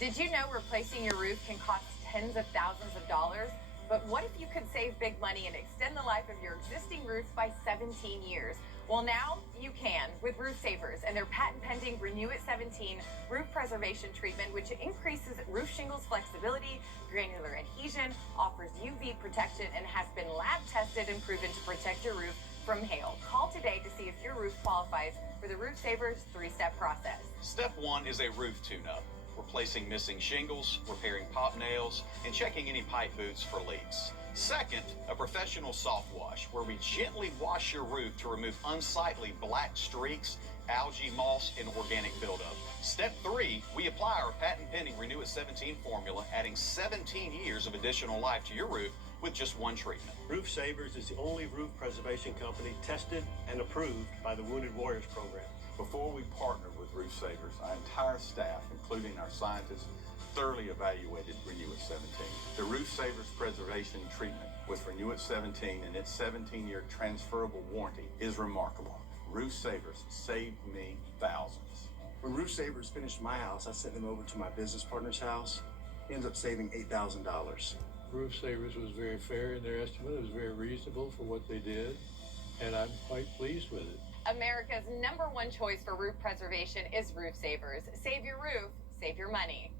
Did you know replacing your roof can cost tens of thousands of dollars? But what if you could save big money and extend the life of your existing roof by 17 years? Well, now you can with Roof Savers and their patent-pending Renew It 17 roof preservation treatment, which increases roof shingles flexibility, granular adhesion, offers UV protection, and has been lab tested and proven to protect your roof from hail. Call today to see if your roof qualifies for the Roof Savers 3-step process. Step 1 is a roof tune-up, replacing missing shingles, repairing pop nails, and checking any pipe boots for leaks. Second, a professional soft wash, where we gently wash your roof to remove unsightly black streaks, algae, moss, and organic buildup. Step 3, we apply our patent-pending Renew It 17 formula, adding 17 years of additional life to your roof with just one treatment. Roof Savers is the only roof preservation company tested and approved by the Wounded Warriors Program. Before we partnered with Roof Savers, our entire staff, including our scientists, thoroughly evaluated Renew It 17. The Roof Savers preservation treatment with Renew It 17 and its 17-year transferable warranty is remarkable. Roof Savers saved me thousands. When Roof Savers finished my house, I sent them over to my business partner's house. Ended up saving $8,000. Roof Savers was very fair in their estimate. It was very reasonable for what they did, and I'm quite pleased with it. America's #1 choice for roof preservation is Roof Savers. Save your roof, save your money.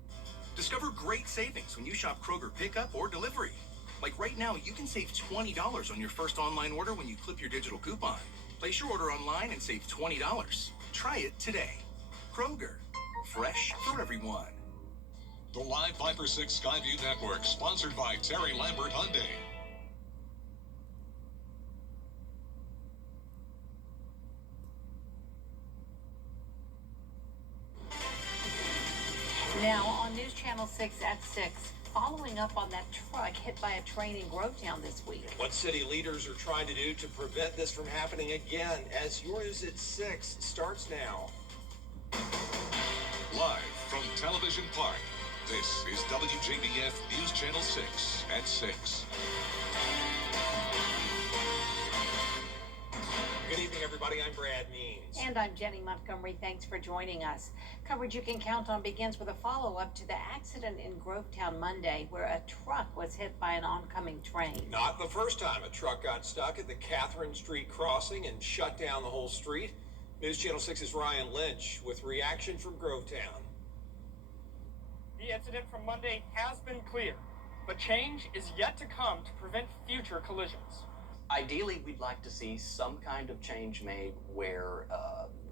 Discover great savings when you shop Kroger pickup or delivery. Like right now, you can save $20 on your first online order when you clip your digital coupon. Place your order online and save $20. Try it today. Kroger, fresh for everyone. The Live Viper 6 Skyview Network, sponsored by Terry Lambert Hyundai. Now on News Channel 6 at 6, following up on that truck hit by a train in Grovetown this week. What city leaders are trying to do to prevent this from happening again, as your News at 6 starts now. Live from Television Park, this is WJBF News Channel 6 at 6. Good evening, everybody. I'm Brad Means. And I'm Jenny Montgomery. Thanks for joining us. Coverage you can count on begins with a follow-up to the accident in Grovetown Monday, where a truck was hit by an oncoming train. Not the first time a truck got stuck at the Catherine Street crossing and shut down the whole street. News Channel 6's Ryan Lynch with reaction from Grovetown. The incident from Monday has been clear, but change is yet to come to prevent future collisions. Ideally, we'd like to see some kind of change made where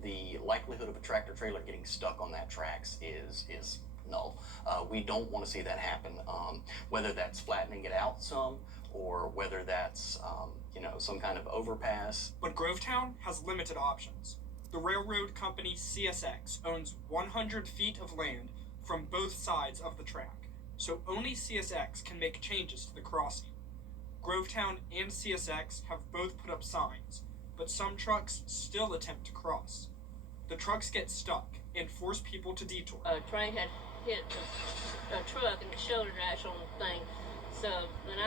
the likelihood of a tractor trailer getting stuck on that tracks is null. We don't want to see that happen, whether that's flattening it out some or whether that's some kind of overpass. But Grovetown has limited options. The railroad company CSX owns 100 feet of land from both sides of the track, so only CSX can make changes to the crossing. Grovetown and CSX have both put up signs, but some trucks still attempt to cross. The trucks get stuck and force people to detour. A train had hit a truck in the shoulder dash on the thing, so then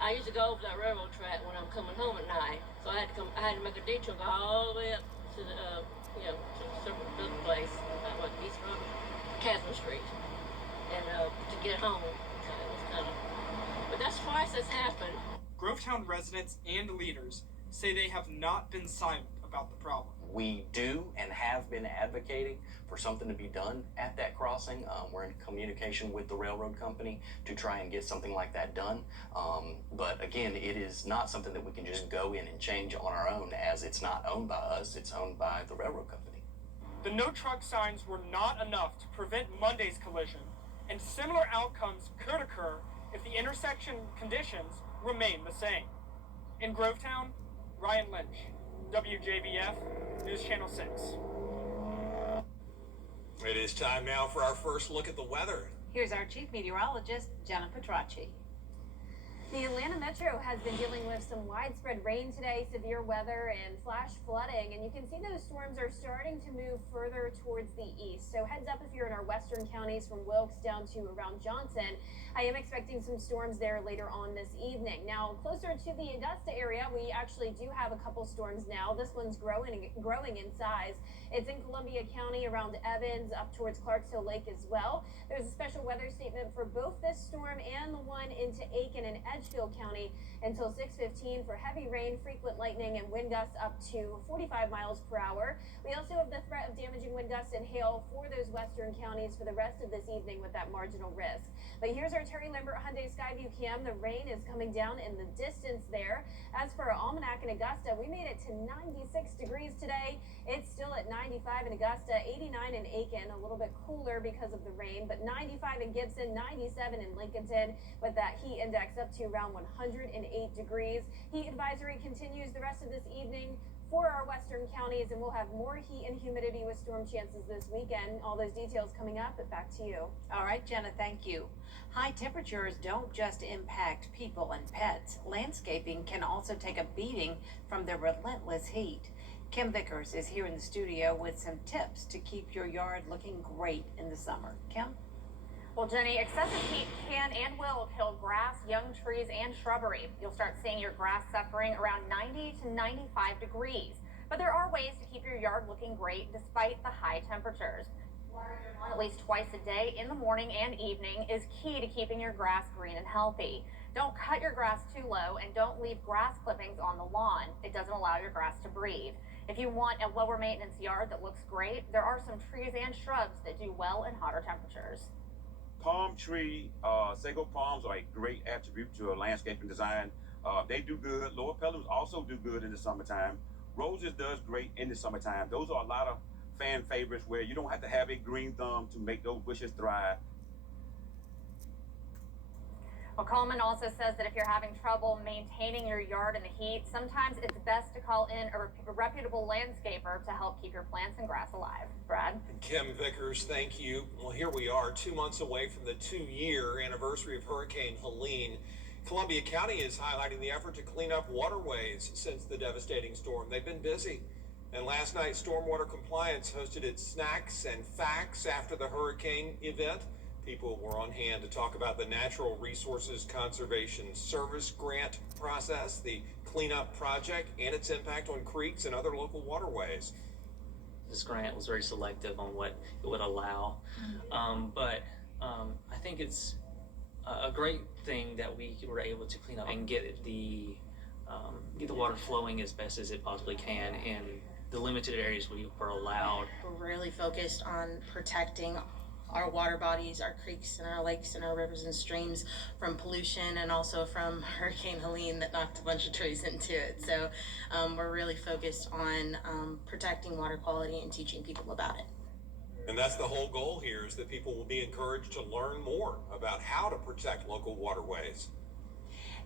I used to go over that railroad track when I'm coming home at night, so I had to make a detour, go all the way up to the, to the other place, East Road, Catherine Street, and to get home. It was kind of, but that's twice that's happened. Grovetown residents and leaders say they have not been silent about the problem. We do and have been advocating for something to be done at that crossing. We're in communication with the railroad company to try and get something like that done. But again, it is not something that we can just go in and change on our own, as it's not owned by us, it's owned by the railroad company. The no truck signs were not enough to prevent Monday's collision, and similar outcomes could occur if the intersection conditions remain the same. In Grovetown, Ryan Lynch, WJBF, News Channel 6. It is time now for our first look at the weather. Here's our chief meteorologist, Jenna Petracci. The Atlanta Metro has been dealing with some widespread rain today, severe weather, and flash flooding. And you can see those storms are starting to move further towards the east. So heads up if you're in our western counties from Wilkes down to around Johnson. I am expecting some storms there later on this evening. Now, closer to the Augusta area, we actually do have a couple storms now. This one's growing in size. It's in Columbia County around Evans up towards Clarksville Lake as well. There's a special weather statement for both this storm and the one into Aiken and Edgefield County until 6:15 for heavy rain, frequent lightning, and wind gusts up to 45 miles per hour. We also have the threat of damaging wind gusts and hail for those western counties for the rest of this evening with that marginal risk. But here's our Terry Lambert Hyundai Skyview cam. The rain is coming down in the distance there. As for our almanac in Augusta, we made it to 96 degrees today. It's still at 95 in Augusta, 89 in Aiken, a little bit cooler because of the rain, but 95 in Gibson, 97 in Lincolnton, with that heat index up to around 108 degrees. Heat advisory continues the rest of this evening for our western counties, and we'll have more heat and humidity with storm chances this weekend. All those details coming up, but back to you. All right, Jenna, thank you. High temperatures don't just impact people and pets. Landscaping can also take a beating from the relentless heat. Kim Vickers is here in the studio with some tips to keep your yard looking great in the summer. Kim? Well, Jenny, excessive heat can and will kill grass, young trees, and shrubbery. You'll start seeing your grass suffering around 90 to 95 degrees. But there are ways to keep your yard looking great despite the high temperatures. Watering your lawn at least twice a day in the morning and evening is key to keeping your grass green and healthy. Don't cut your grass too low and don't leave grass clippings on the lawn. It doesn't allow your grass to breathe. If you want a lower maintenance yard that looks great, there are some trees and shrubs that do well in hotter temperatures. Palm tree, sago palms are a great attribute to a landscaping design. They do good. Lower petalums also do good in the summertime. Roses does great in the summertime. Those are a lot of fan favorites where you don't have to have a green thumb to make those bushes thrive. Well, Coleman also says that if you're having trouble maintaining your yard in the heat, sometimes it's best to call in a reputable landscaper to help keep your plants and grass alive. Brad? Kim Vickers, thank you. Well, here we are 2 months away from the 2-year anniversary of Hurricane Helene. Columbia County is highlighting the effort to clean up waterways since the devastating storm. They've been busy. And last night, Stormwater Compliance hosted its Snacks and Facts after the hurricane event. People were on hand to talk about the Natural Resources Conservation Service grant process, the cleanup project, and its impact on creeks and other local waterways. This grant was very selective on what it would allow, but I think it's a great thing that we were able to clean up and get the water flowing as best as it possibly can in the limited areas we were allowed. We're really focused on protecting our water bodies, our creeks and our lakes and our rivers and streams from pollution and also from Hurricane Helene that knocked a bunch of trees into it. So we're really focused on protecting water quality and teaching people about it. And that's the whole goal here, is that people will be encouraged to learn more about how to protect local waterways.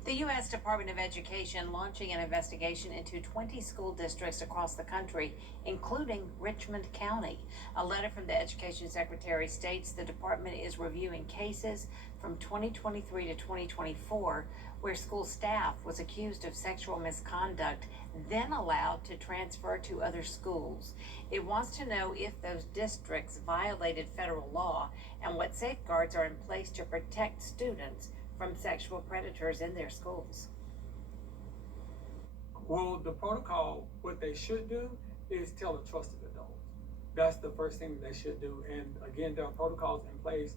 The U.S. Department of Education launching an investigation into 20 school districts across the country, including Richmond County. A letter from the Education Secretary states the department is reviewing cases from 2023 to 2024 where school staff was accused of sexual misconduct, then allowed to transfer to other schools. It wants to know if those districts violated federal law and what safeguards are in place to protect students from sexual predators in their schools. Well, the protocol, what they should do is tell a trusted adult. That's the first thing they should do. And again, there are protocols in place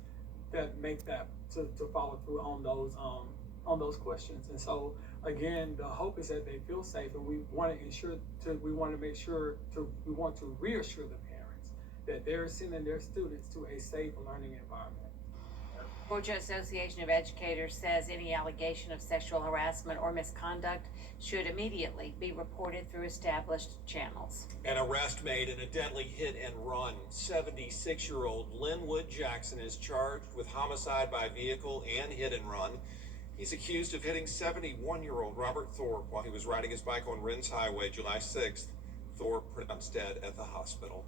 that make that to follow through on those questions. And so again, the hope is that they feel safe, and we want to reassure the parents that they're sending their students to a safe learning environment. Georgia Association of Educators says any allegation of sexual harassment or misconduct should immediately be reported through established channels. An arrest made in a deadly hit and run. 76-year-old Linwood Jackson is charged with homicide by vehicle and hit and run. He's accused of hitting 71-year-old Robert Thorpe while he was riding his bike on Rennes Highway July 6th. Thorpe pronounced dead at the hospital.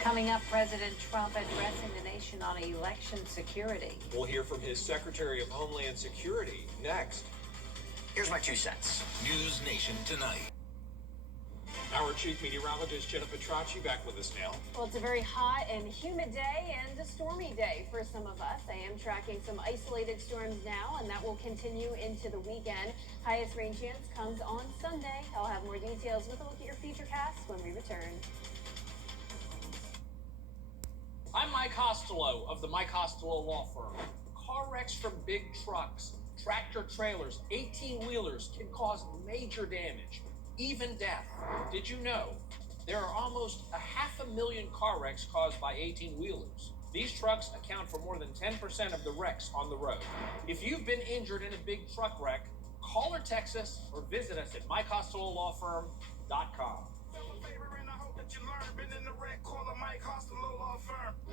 Coming up, President Trump addressing the nation on election security. We'll hear from his Secretary of Homeland Security next. Here's my 2 cents. News Nation Tonight. Our chief meteorologist, Jenna Petracci, back with us now. Well, it's a very hot and humid day and a stormy day for some of us. I am tracking some isolated storms now, and that will continue into the weekend. Highest rain chance comes on Sunday. I'll have more details with a look at your futurecast when we return. I'm Mike Costello of the Mike Costello Law Firm. Car wrecks from big trucks, tractor trailers, 18-wheelers can cause major damage, even death. Did you know there are almost 500,000 car wrecks caused by 18-wheelers? These trucks account for more than 10% of the wrecks on the road. If you've been injured in a big truck wreck, call or text us or visit us at mycostellolawfirm.com.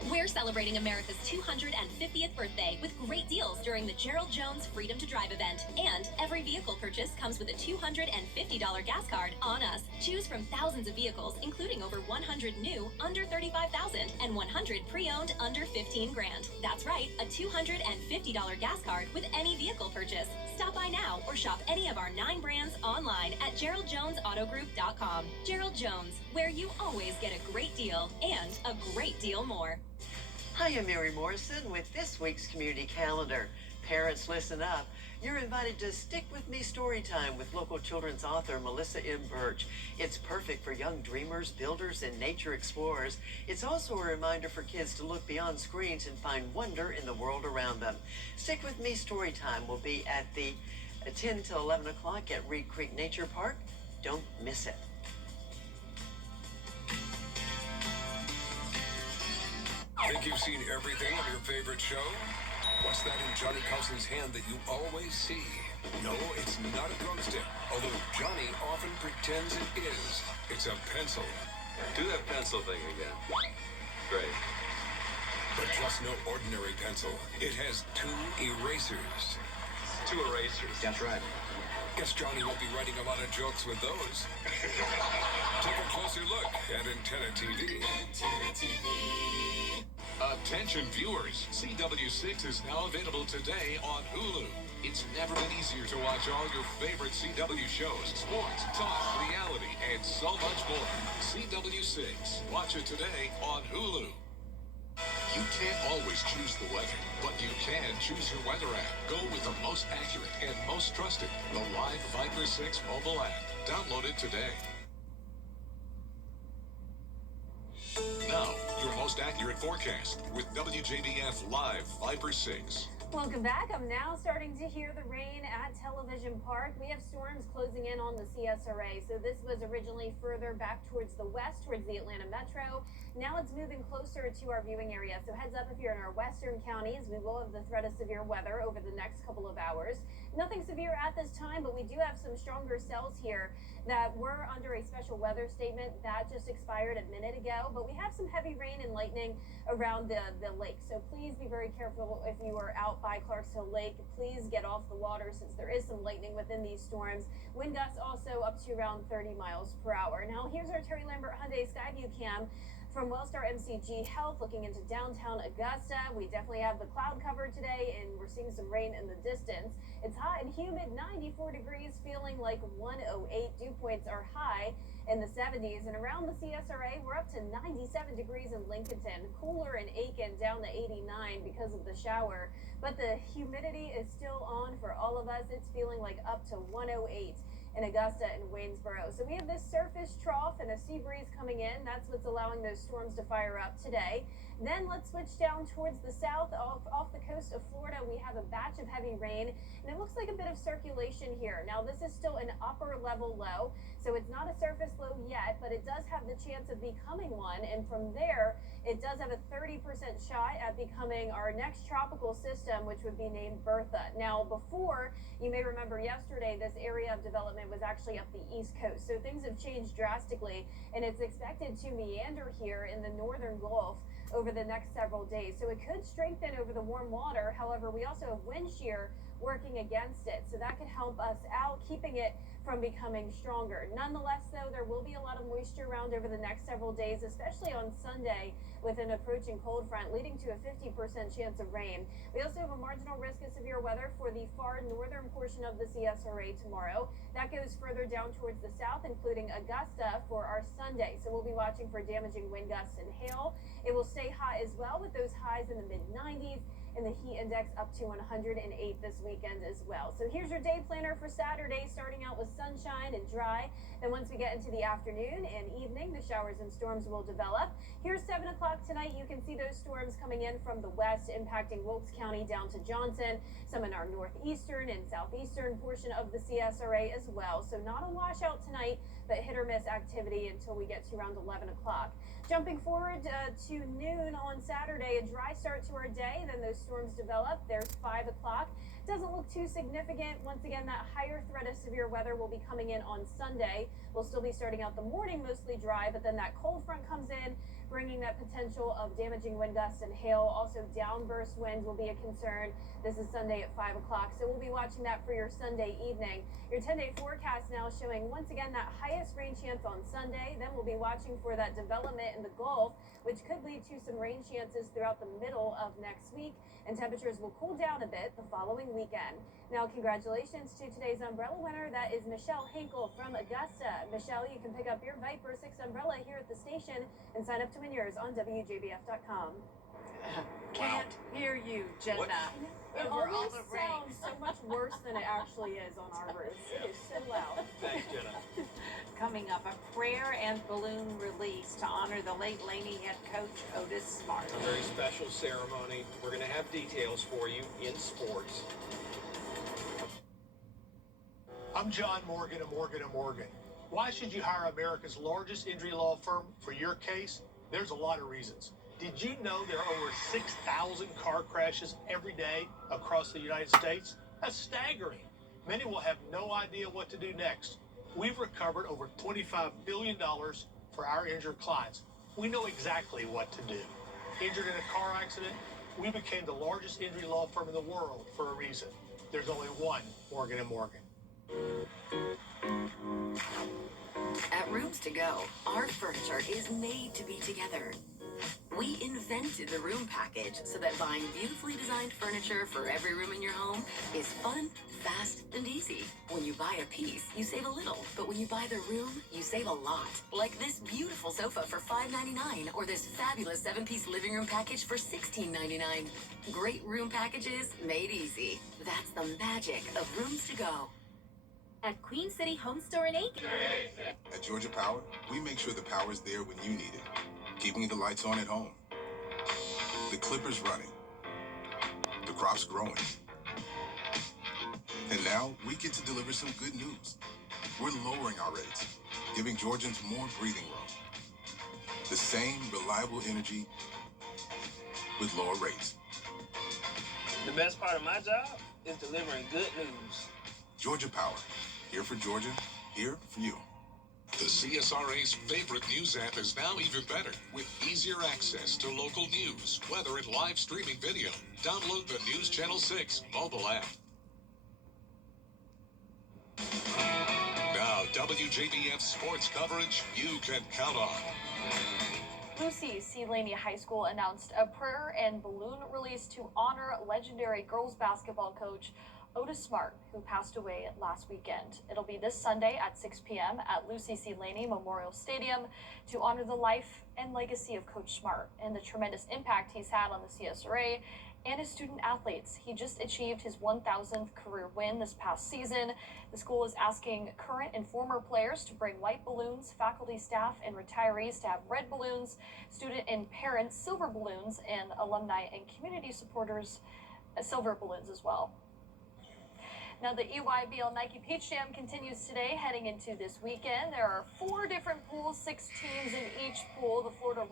We're celebrating America's 250th birthday with great deals during the Gerald Jones Freedom to Drive event. And every vehicle purchase comes with a $250 gas card on us. Choose from thousands of vehicles, including over 100 new under $35,000 and 100 pre-owned under $15,000. That's right, a $250 gas card with any vehicle purchase. Stop by now or shop any of our 9 brands online at GeraldJonesAutoGroup.com. Gerald Jones, where you always get a great deal and a great deal more. Hi, I'm Mary Morrison with this week's community calendar. Parents, listen up. You're invited to Stick With Me Storytime with local children's author Melissa M. Birch. It's perfect for young dreamers, builders, and nature explorers. It's also a reminder for kids to look beyond screens and find wonder in the world around them. Stick With Me Storytime will be at the 10 to 11 o'clock at Reed Creek Nature Park. Don't miss it. Think you've seen everything on your favorite show? What's that in Johnny Carson's hand that you always see? No, it's not a drumstick, although Johnny often pretends it is. It's a pencil. Do that pencil thing again. Great. But just no ordinary pencil. It has 2 erasers. 2 erasers. That's right. Guess Johnny won't be writing a lot of jokes with those. Take a closer look at Antenna TV. Antenna TV. Attention viewers, CW6 is now available today on Hulu. It's never been easier to watch all your favorite CW shows, sports, talk, reality, and so much more. CW6. Watch it today on Hulu. You can't always choose the weather, but you can choose your weather app. Go with the most accurate and most trusted, the Live Viper 6 mobile app. Download it today. Now, your most accurate forecast with WJBF Live Viper 6. Welcome back. I'm now starting to hear the rain at Television Park. We have storms closing in on the CSRA. So this was originally further back towards the west, towards the Atlanta Metro. Now it's moving closer to our viewing area. So heads up if you're in our western counties. We will have the threat of severe weather over the next couple of hours. Nothing severe at this time, but we do have some stronger cells here that were under a special weather statement that just expired a minute ago. But we have some heavy rain and lightning around the lake. So please be very careful if you are out by Clarks Hill Lake. Please get off the water since there is some lightning within these storms. Wind gusts also up to around 30 miles per hour. Now here's our Terry Lambert Hyundai Skyview cam from Wellstar MCG Health looking into downtown Augusta. We definitely have the cloud cover today and we're seeing some rain in the distance. It's hot and humid, 94 degrees, feeling like 108. Dew points are high in the 70s, and around the CSRA we're up to 97 degrees in Lincolnton, cooler in Aiken, down to 89 because of the shower, but the humidity is still on for all of us. It's feeling like up to 108 in Augusta and Waynesboro. So we have this surface trough and a sea breeze coming in. That's what's allowing those storms to fire up today. Then let's switch down towards the south, off the coast of Florida. We have a batch of heavy rain, and it looks like a bit of circulation here. Now, this is still an upper level low, so it's not a surface low yet, but it does have the chance of becoming one. And from there, it does have a 30% shot at becoming our next tropical system, which would be named Bertha. Now, before, you may remember yesterday, this area of development was actually up the East Coast. So things have changed drastically, and it's expected to meander here in the northern Gulf over the next several days. So it could strengthen over the warm water. However, we also have wind shear working against it. So that could help us out, keeping it from becoming stronger. Nonetheless, though, there will be a lot of moisture around over the next several days, especially on Sunday, with an approaching cold front leading to a 50% chance of rain. We also have a marginal risk of severe weather for the far northern portion of the CSRA tomorrow. That goes further down towards the south, including Augusta for our Sunday. So we'll be watching for damaging wind gusts and hail. It will stay hot as well, with those highs in the mid-90s. And the heat index up to 108 this weekend as well. So here's your day planner for Saturday, starting out with sunshine and dry. Then once we get into the afternoon and evening, the showers and storms will develop. Here's 7 o'clock tonight. You can see those storms coming in from the west, impacting Wilkes County down to Johnson, some in our northeastern and southeastern portion of the CSRA as well. So not a washout tonight, but hit or miss activity until we get to around 11 o'clock. Jumping forward to noon on Saturday, a dry start to our day, then those storms develop. There's 5 o'clock. Doesn't look too significant. Once again, that higher threat of severe weather will be coming in on Sunday. We'll still be starting out the morning mostly dry, but then that cold front comes in, bringing that potential of damaging wind gusts and hail. Also, downburst winds will be a concern. This is Sunday at 5 o'clock, so we'll be watching that for your Sunday evening. Your 10-day forecast now showing, once again, that highest rain chance on Sunday. Then we'll be watching for that development in the Gulf, which could lead to some rain chances throughout the middle of next week, and temperatures will cool down a bit the following weekend. Now, congratulations to today's umbrella winner. That is Michelle Hinkle from Augusta. Michelle, you can pick up your Viper 6 umbrella here at the station and sign up to win yours on WJBF.com. Can't hear you, Jenna. It Over all almost the rain. sounds so much worse than it actually is on our roofs. It is so loud. Thanks, Jenna. Coming up, a prayer and balloon release to honor the late Laney head coach Otis Smart. A very special ceremony. We're going to have details for you in sports. I'm John Morgan of Morgan & Morgan. Why should you hire America's largest injury law firm for your case? There's a lot of reasons. Did you know there are over 6,000 car crashes every day across the United States? That's staggering. Many will have no idea what to do next. We've recovered over $25 billion for our injured clients. We know exactly what to do. Injured in a car accident? We became the largest injury law firm in the world for a reason. There's only one Morgan & Morgan. At Rooms to Go, our furniture is made to be together. We invented the room package so that buying beautifully designed furniture for every room in your home is fun, fast, and easy. When you buy a piece, you save a little, but when you buy the room, you save a lot. Like this beautiful sofa for $5.99 or this fabulous 7-piece living room package for $16.99. Great room packages made easy. That's the magic of Rooms to Go. At Queen City Home Store in Aiken. At Georgia Power, we make sure the power's there when you need it, keeping the lights on at home, the clippers running, the crops growing. And now we get to deliver some good news. We're lowering our rates, giving Georgians more breathing room. The same reliable energy with lower rates. The best part of my job is delivering good news. Georgia Power, here for Georgia, here for you. The CSRA's favorite news app is now even better with easier access to local news, weather, and live streaming video. Download the News Channel 6 mobile app. Now, WJBF sports coverage you can count on. Lucy C. Laney High School announced a prayer and balloon release to honor legendary girls basketball coach Otis Smart, who passed away last weekend. It'll be this Sunday at 6 p.m. at Lucy C. Laney Memorial Stadium to honor the life and legacy of Coach Smart and the tremendous impact he's had on the CSRA and his student athletes. He just achieved his 1,000th career win this past season. The school is asking current and former players to bring white balloons, faculty, staff, and retirees to have red balloons, student and parents silver balloons, and alumni and community supporters silver balloons as well. Now, the EYBL Nike Peach Jam continues today, heading into this weekend. There are 4 different pools, 6 teams in each pool. The Florida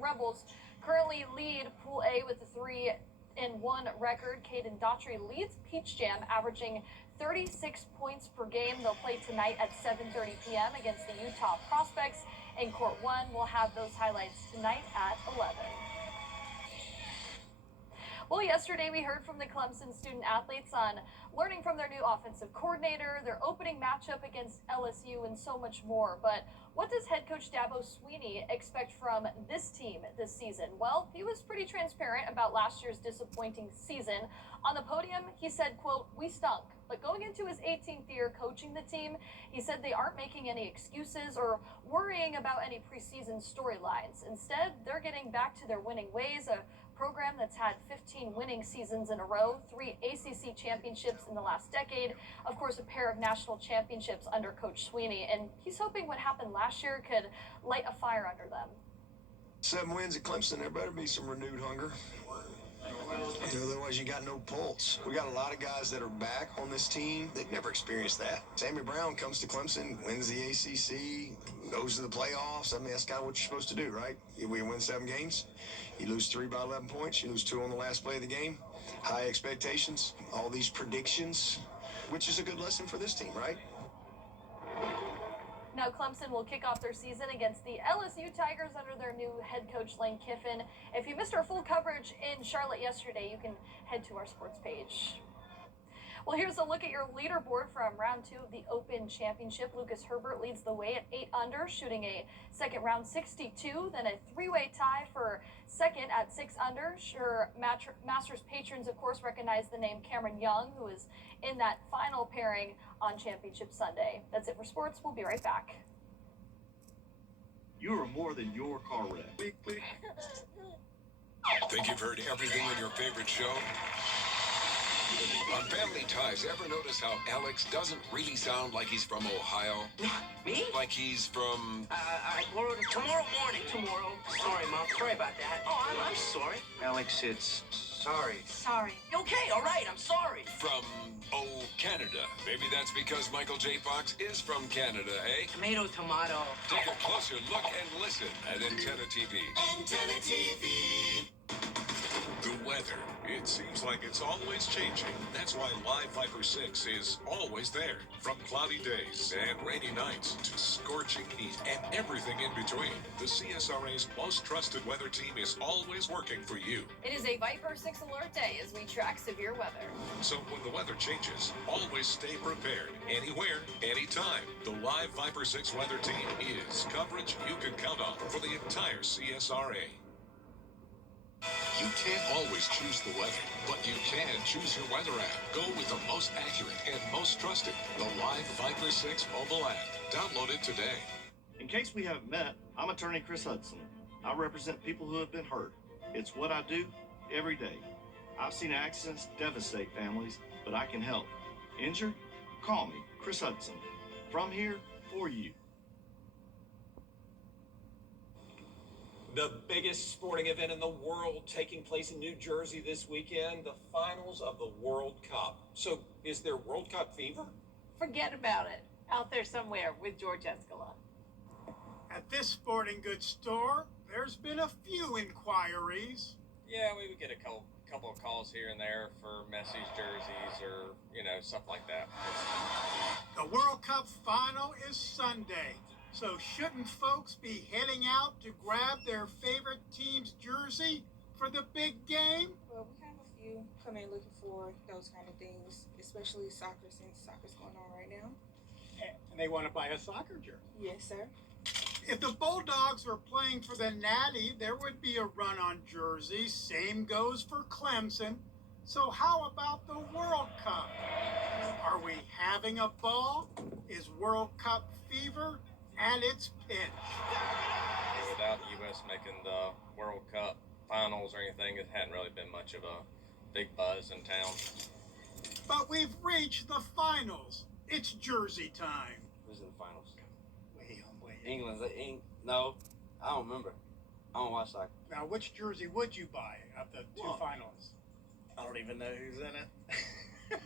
Rebels currently lead Pool A with a 3-1 record. Caden Daughtry leads Peach Jam, averaging 36 points per game. They'll play tonight at 7:30 p.m. against the Utah Prospects. In Court 1, we'll have those highlights tonight at 11. Well, yesterday we heard from the Clemson student athletes on learning from their new offensive coordinator, their opening matchup against LSU, and so much more. But what does head coach Dabo Swinney expect from this team this season? Well, he was pretty transparent about last year's disappointing season. On the podium, he said, quote, "We stunk." But going into his 18th year coaching the team, he said they aren't making any excuses or worrying about any preseason storylines. Instead, they're getting back to their winning ways, a program that's had 15 winning seasons in a row, 3 ACC championships in the last decade, of course, a pair of national championships under Coach Swinney. And he's hoping what happened last year could light a fire under them. 7 wins at Clemson, there better be some renewed hunger. Otherwise, you got no pulse. We got a lot of guys that are back on this team. They've never experienced that. Sammy Brown comes to Clemson, wins the ACC, goes to the playoffs. I mean, that's kind of what you're supposed to do, right? We win 7 games. You lose 3 by 11 points. You lose 2 on the last play of the game. High expectations, all these predictions, which is a good lesson for this team, right? Now, Clemson will kick off their season against the LSU Tigers under their new head coach, Lane Kiffin. If you missed our full coverage in Charlotte yesterday, you can head to our sports page. Well, here's a look at your leaderboard from round 2 of the Open Championship. Lucas Herbert leads the way at 8 under, shooting a second round 62, then a 3-way tie for second at 6 under. Sure, Masters patrons, of course, recognize the name Cameron Young, who is in that final pairing on Championship Sunday. That's it for sports. We'll be right back. You are more than your car wreck. Think you've heard everything on your favorite show? On Family Ties, ever notice how Alex doesn't really sound like he's from Ohio? Me? Like he's from... Tomorrow morning. Tomorrow. Sorry, Mom. Sorry about that. Oh, I'm sorry. Alex, it's sorry. Sorry. Okay, all right. I'm sorry. From, Canada. Maybe that's because Michael J. Fox is from Canada, eh? Tomato. Take a closer look and listen at Antenna TV. Antenna TV. The weather. It seems like it's always changing. That's why Live Viper 6 is always there. From cloudy days and rainy nights to scorching heat and everything in between, the CSRA's most trusted weather team is always working for you. It is a Viper 6 alert day as we track severe weather. So when the weather changes, always stay prepared. Anywhere, anytime. The Live Viper 6 weather team is coverage you can count on for the entire CSRA. You can't always choose the weather, but you can choose your weather app. Go with the most accurate and most trusted, the Live Viper 6 mobile app. Download it today. In case we haven't met, I'm attorney Chris Hudson. I represent people who have been hurt. It's what I do every day. I've seen accidents devastate families, but I can help. Injured? Call me, Chris Hudson. From here, for you. The biggest sporting event in the world taking place in New Jersey this weekend, the finals of the World Cup. So, is there World Cup fever? Forget about it. Out there somewhere with George Escalon. At this sporting goods store, there's been a few inquiries. Yeah, we would get a couple of calls here and there for Messi's jerseys or, stuff like that. The World Cup final is Sunday. So shouldn't folks be heading out to grab their favorite team's jersey for the big game? Well, we have a few come in looking for those kind of things, especially soccer, since soccer's going on right now. And they want to buy a soccer jersey. Yes, sir. If the Bulldogs were playing for the Natty, there would be a run on jerseys. Same goes for Clemson. So how about the World Cup? Are we having a ball? Is World Cup fever at its pitch? Without the U.S. making the World Cup finals or anything, it hadn't really been much of a big buzz in town. But we've reached the finals. It's jersey time. Who's in the finals? Way England's no, I don't remember. I don't watch soccer. Now, which jersey would you buy of the two finalists? I don't even know who's in it.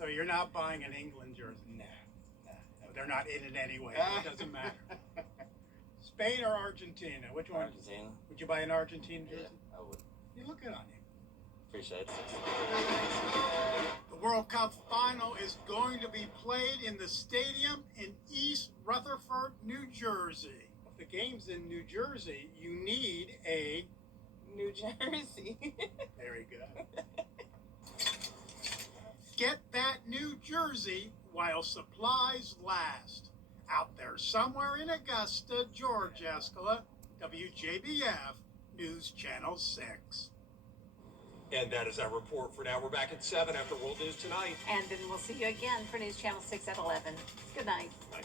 So you're not buying an England jersey? No. They're not in it anyway. It doesn't matter. Spain or Argentina? Which one? Argentina. Would you buy an Argentine jersey? Yeah, I would. You look good on you. Appreciate it. The World Cup final is going to be played in the stadium in East Rutherford, New Jersey. If the game's in New Jersey, you need a New Jersey. Very good. Get that New Jersey while supplies last. Out there somewhere in Augusta, George Escala, WJBF News Channel 6. And that is our report for now. We're back at 7 after World News Tonight. And then we'll see you again for News Channel 6 at 11. Good night. Bye.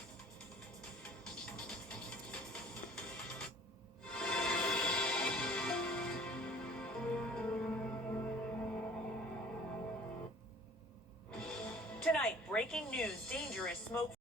Tonight, breaking news, dangerous smoke